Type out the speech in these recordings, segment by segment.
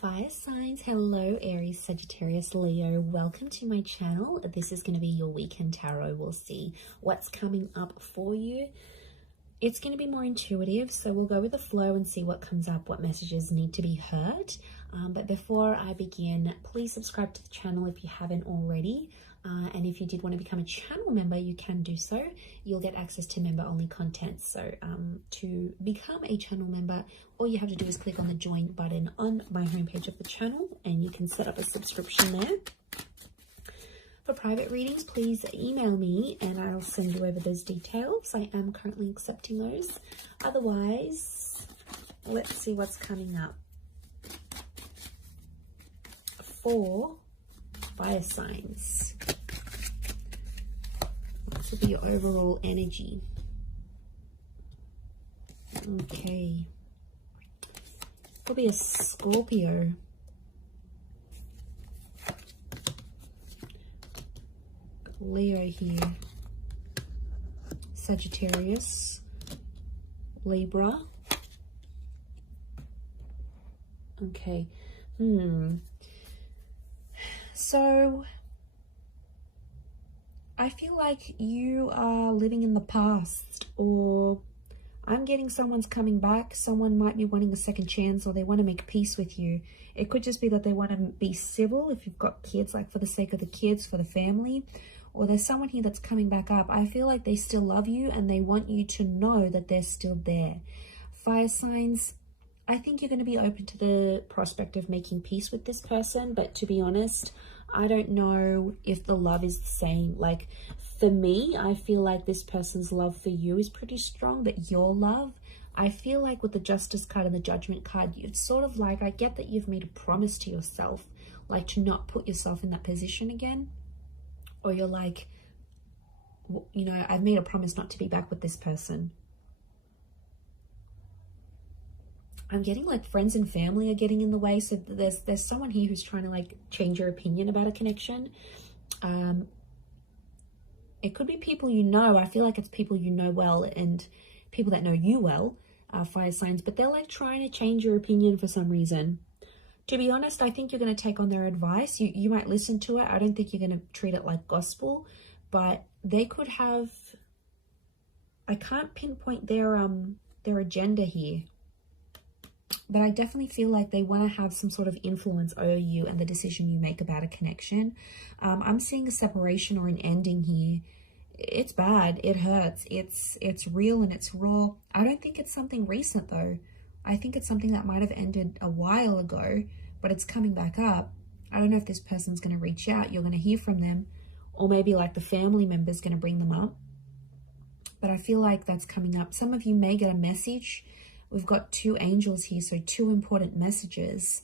Fire signs, hello Aries, Sagittarius, Leo. Welcome to my channel. This is going to be your weekend tarot. We'll see what's coming up for you. It's going to be more intuitive, so we'll go with the flow and see what comes up, what messages need to be heard. But before I begin, please subscribe to the channel if you haven't already. And if you did want to become a channel member, you can do so. You'll get access to member-only content. So to become a channel member, all you have to do is click on the join button on my homepage of the channel, and you can set up a subscription there. For private readings, please email me and I'll send you over those details. I am currently accepting those. Otherwise, let's see what's coming up for fire signs. What will be your overall energy? Okay. Will be a Scorpio. Leo here. Sagittarius. Libra. Okay. So I feel like you are living in the past, or I'm getting someone's coming back. Someone might be wanting a second chance, or they want to make peace with you. It could just be that they want to be civil if you've got kids, like for the sake of the kids, for the family. Or there's someone here that's coming back up. I feel like they still love you and they want you to know that they're still there. Fire signs, I think you're going to be open to the prospect of making peace with this person. But to be honest, I don't know if the love is the same. Like for me, I feel like this person's love for you is pretty strong, but your love, I feel like with the Justice card and the Judgment card, it's sort of like, I get that you've made a promise to yourself, like to not put yourself in that position again. Or you're like, you know, I've made a promise not to be back with this person. I'm getting like friends and family are getting in the way. So there's someone here who's trying to like change your opinion about a connection. It could be people you know. I feel like it's people you know well and people that know you well, fire signs. But they're like trying to change your opinion for some reason. To be honest, I think you're going to take on their advice. You might listen to it. I don't think you're going to treat it like gospel. But they could have... I can't pinpoint their agenda here. But I definitely feel like they want to have some sort of influence over you and the decision you make about a connection. I'm seeing a separation or an ending here. It's bad. It hurts. It's real and it's raw. I don't think it's something recent though. I think it's something that might have ended a while ago, but it's coming back up. I don't know if this person's going to reach out. You're going to hear from them, or maybe like the family member's going to bring them up. But I feel like that's coming up. Some of you may get a message. We've got two angels here, so two important messages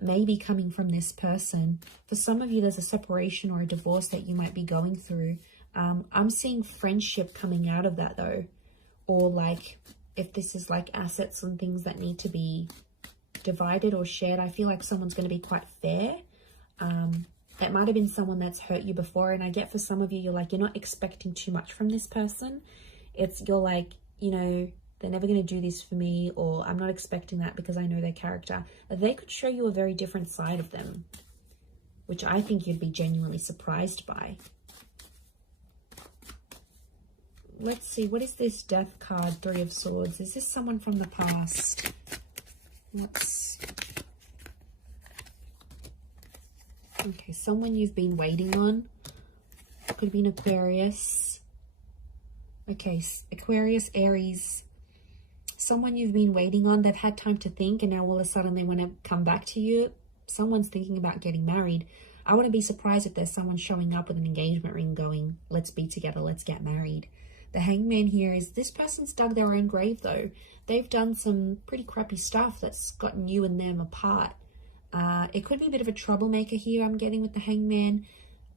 maybe coming from this person. For some of you, there's a separation or a divorce that you might be going through. I'm seeing friendship coming out of that though, or like if this is like assets and things that need to be divided or shared, I feel like someone's going to be quite fair. It might have been someone that's hurt you before, and I get for some of you, you're like, you're not expecting too much from this person. You're like, you know, they're never going to do this for me, or I'm not expecting that because I know their character. They could show you a very different side of them, which I think you'd be genuinely surprised by. Let's see, what is this Death card, Three of Swords? Is this someone from the past? Okay, someone you've been waiting on. Could be an Aquarius. Okay, Aquarius, Aries. Someone you've been waiting on. They've had time to think, and now all of a sudden they want to come back to you. Someone's thinking about getting married. I wouldn't be surprised if there's someone showing up with an engagement ring going, let's be together, let's get married. The Hangman here is this person's dug their own grave though. They've done some pretty crappy stuff that's gotten you and them apart. It could be a bit of a troublemaker here, I'm getting with the Hangman.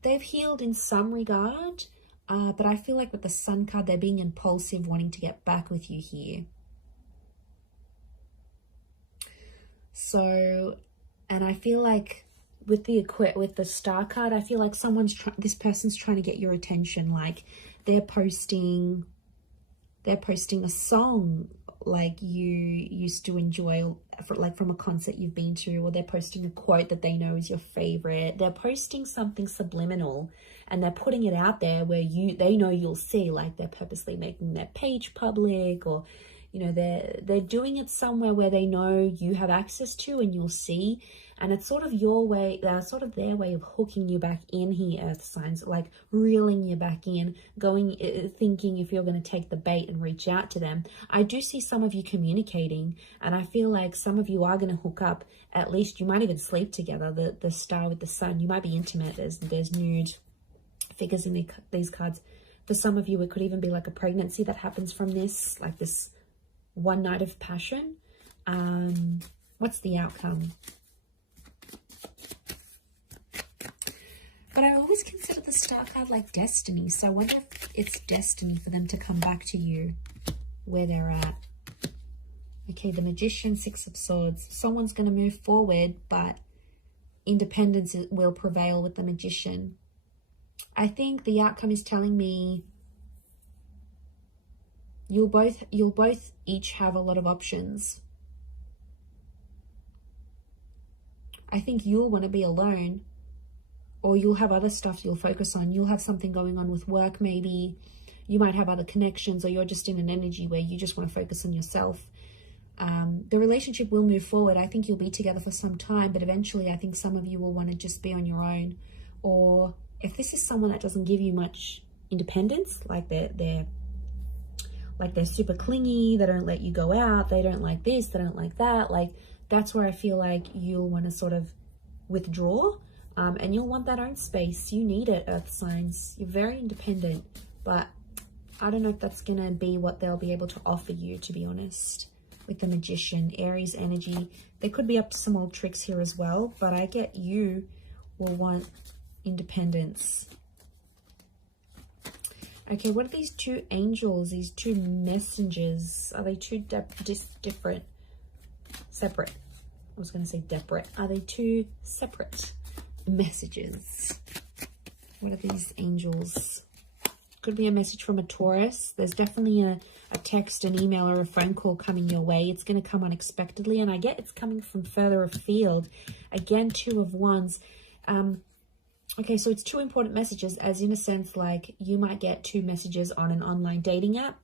They've healed in some regard, but I feel like with the Sun card, they're being impulsive, wanting to get back with you here. So, and I feel like with the Star card, I feel like this person's trying to get your attention. Like they're posting a song like you used to enjoy, like from a concert you've been to, or they're posting a quote that they know is your favorite. They're posting something subliminal and they're putting it out there where they know you'll see, like they're purposely making their page public, or you know, they're doing it somewhere where they know you have access to and you'll see. And it's sort of your way, sort of their way of hooking you back in here, earth signs, like reeling you back in, thinking if you're going to take the bait and reach out to them. I do see some of you communicating, and I feel like some of you are going to hook up. At least you might even sleep together. The star with the sun, you might be intimate. There's nude figures in these cards. For some of you, it could even be like a pregnancy that happens from this, like this one night of passion. What's the outcome? But I always consider the star card like destiny. So I wonder if it's destiny for them to come back to you where they're at. Okay, the Magician, Six of Swords. Someone's going to move forward, but independence will prevail with the Magician. I think the outcome is telling me you'll both each have a lot of options. I think you'll want to be alone, or you'll have other stuff you'll focus on. You'll have something going on with work, maybe. You might have other connections, or you're just in an energy where you just want to focus on yourself. The relationship will move forward. I think you'll be together for some time, but eventually I think some of you will want to just be on your own. Or if this is someone that doesn't give you much independence, like they're super clingy, they don't let you go out, they don't like this, they don't like that, like that's where I feel like you'll want to sort of withdraw. And you'll want that own space. You need it, earth signs. You're very independent, but I don't know if that's going to be what they'll be able to offer you, to be honest. With the Magician, Aries energy, they could be up to some old tricks here as well, but I get you will want independence. Okay, what are these two angels, these two messengers? Are they two different? Separate. I was going to say separate. Are they two separate messages? What are these angels? Could be a message from a Taurus. There's definitely a text, an email, or a phone call coming your way. It's going to come unexpectedly, and I get it's coming from further afield. Again, Two of Wands. Okay, so it's two important messages, as in a sense, like you might get two messages on an online dating app.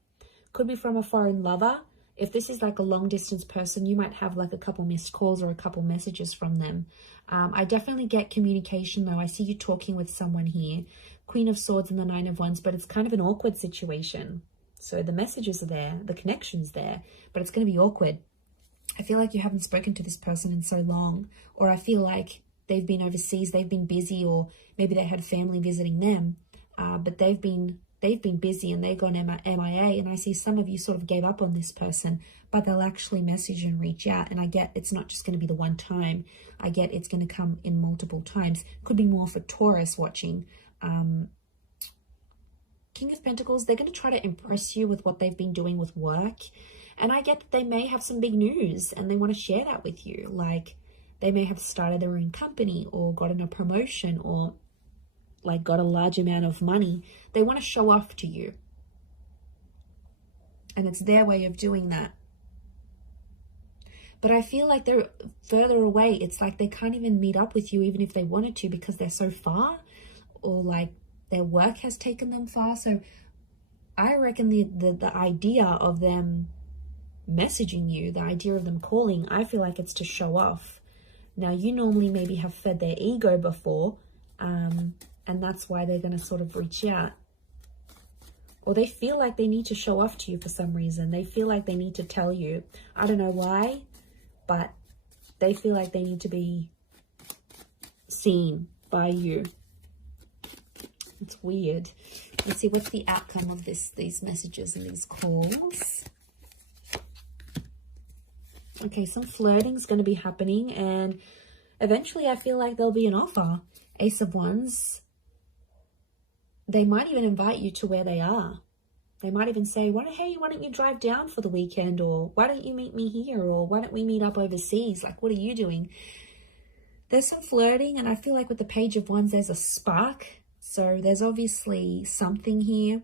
Could be from a foreign lover. If this is like a long distance person, you might have like a couple missed calls or a couple messages from them. I definitely get communication though. I see you talking with someone here. Queen of Swords and the Nine of Wands, but it's kind of an awkward situation. So the messages are there, the connection's there, but it's going to be awkward. I feel like you haven't spoken to this person in so long, or I feel like they've been overseas, they've been busy, or maybe they had family visiting them, but they've been busy and they've gone MIA, and I see some of you sort of gave up on this person, but they'll actually message and reach out, and I get it's not just going to be the one time. I get it's going to come in multiple times. Could be more for Taurus watching. King of Pentacles, they're going to try to impress you with what they've been doing with work, and I get that they may have some big news and they want to share that with you. Like they may have started their own company or gotten a promotion or like got a large amount of money. They want to show off to you, and it's their way of doing that. But I feel like they're further away. It's like they can't even meet up with you even if they wanted to, because they're so far, or like their work has taken them far. So I reckon the idea of them messaging you, the idea of them calling, I feel like it's to show off. Now, you normally maybe have fed their ego before, and that's why they're going to sort of reach out. Or they feel like they need to show off to you for some reason. They feel like they need to tell you. I don't know why, but they feel like they need to be seen by you. It's weird. Let's see, what's the outcome of these messages and these calls? Okay, some flirting is going to be happening, and eventually I feel like there'll be an offer. Ace of Wands. They might even invite you to where they are. They might even say, hey, why don't you drive down for the weekend? Or why don't you meet me here? Or why don't we meet up overseas? Like, what are you doing? There's some flirting, and I feel like with the Page of Wands, there's a spark. So there's obviously something here.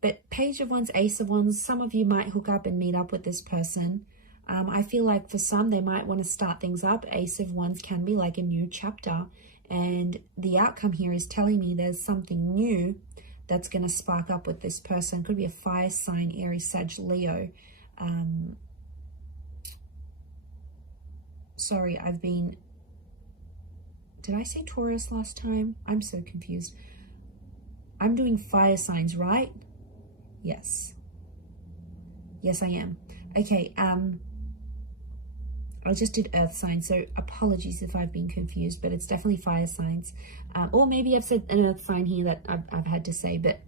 But Page of Wands, Ace of Wands, some of you might hook up and meet up with this person. I feel like for some, they might want to start things up. Ace of Wands can be like a new chapter. And the outcome here is telling me there's something new that's going to spark up with this person. Could be a fire sign, Aries, Sag, Leo. Sorry, did I say Taurus last time? I'm so confused. I'm doing fire signs, right? Yes. Yes, I am. Okay, I just did earth signs, so apologies if I've been confused, but it's definitely fire signs. Or maybe I've said an earth sign here that I've had to say, but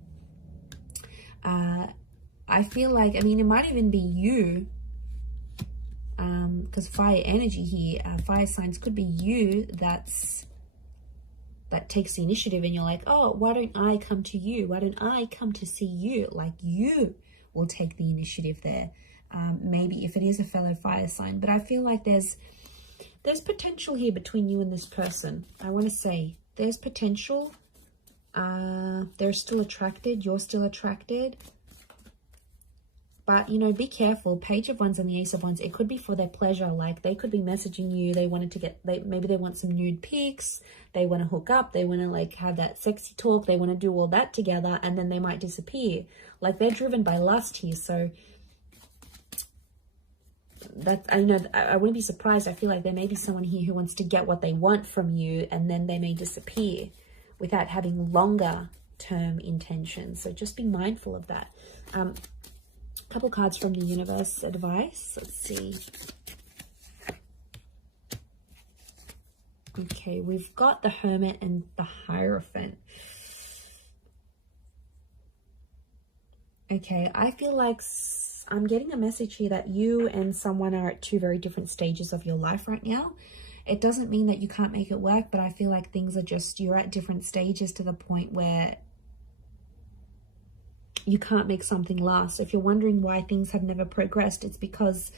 I feel like, I mean, it might even be you, because fire energy here, fire signs could be you that takes the initiative, and you're like, oh, why don't I come to you? Why don't I come to see you? Like, you will take the initiative there. Maybe if it is a fellow fire sign, but I feel like there's potential here between you and this person. I want to say there's potential. They're still attracted. You're still attracted. But, you know, be careful. Page of Wands and the Ace of Wands, it could be for their pleasure. Like, they could be messaging you. They wanted to maybe they want some nude pics. They want to hook up. They want to, like, have that sexy talk. They want to do all that together, and then they might disappear. Like, they're driven by lust here. So, I know, I wouldn't be surprised. I feel like there may be someone here who wants to get what they want from you, and then they may disappear without having longer term intentions. So just be mindful of that. Couple cards from the universe advice. Let's see. Okay, we've got the Hermit and the Hierophant. Okay, I feel like I'm getting a message here that you and someone are at two very different stages of your life right now. It doesn't mean that you can't make it work, but I feel like things are just, you're at different stages to the point where you can't make something last. If you're wondering why things have never progressed, it's because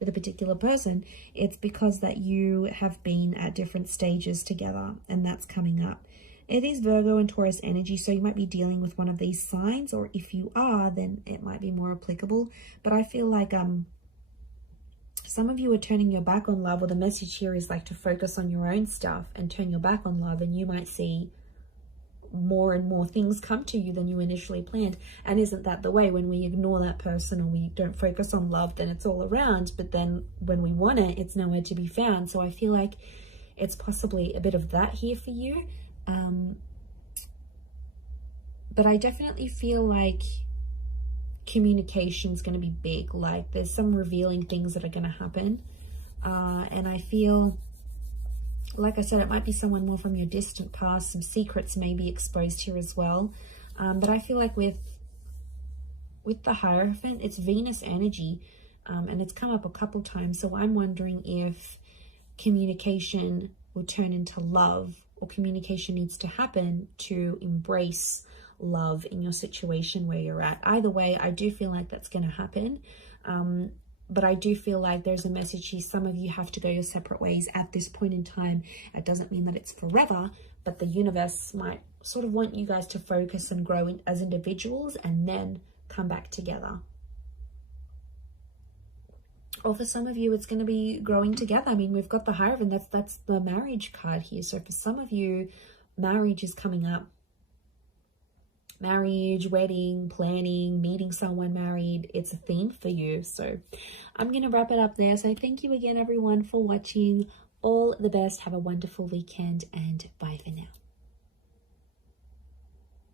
with a particular person, it's because that you have been at different stages together, and that's coming up. It is Virgo and Taurus energy, so you might be dealing with one of these signs, or if you are, then it might be more applicable. But I feel like some of you are turning your back on love, or the message here is like to focus on your own stuff and turn your back on love, and you might see more and more things come to you than you initially planned. And isn't that the way? When we ignore that person or we don't focus on love, then it's all around, but then when we want it, it's nowhere to be found. So I feel like it's possibly a bit of that here for you. But I definitely feel like communication is going to be big. Like, there's some revealing things that are going to happen. And I feel, like I said, it might be someone more from your distant past. Some secrets may be exposed here as well. But I feel like with the Hierophant, it's Venus energy. And it's come up a couple times. So I'm wondering if communication will turn into love, or communication needs to happen to embrace love in your situation where you're at. Either way, I do feel like that's going to happen. But I do feel like there's a message here. Some of you have to go your separate ways at this point in time. It doesn't mean that it's forever, but the universe might sort of want you guys to focus and grow as individuals and then come back together. Or for some of you, it's going to be growing together. I mean, we've got the Hierophant. That's the marriage card here. So for some of you, marriage is coming up. Marriage, wedding, planning, meeting someone married. It's a theme for you. So I'm going to wrap it up there. So thank you again, everyone, for watching. All the best. Have a wonderful weekend, and bye for now.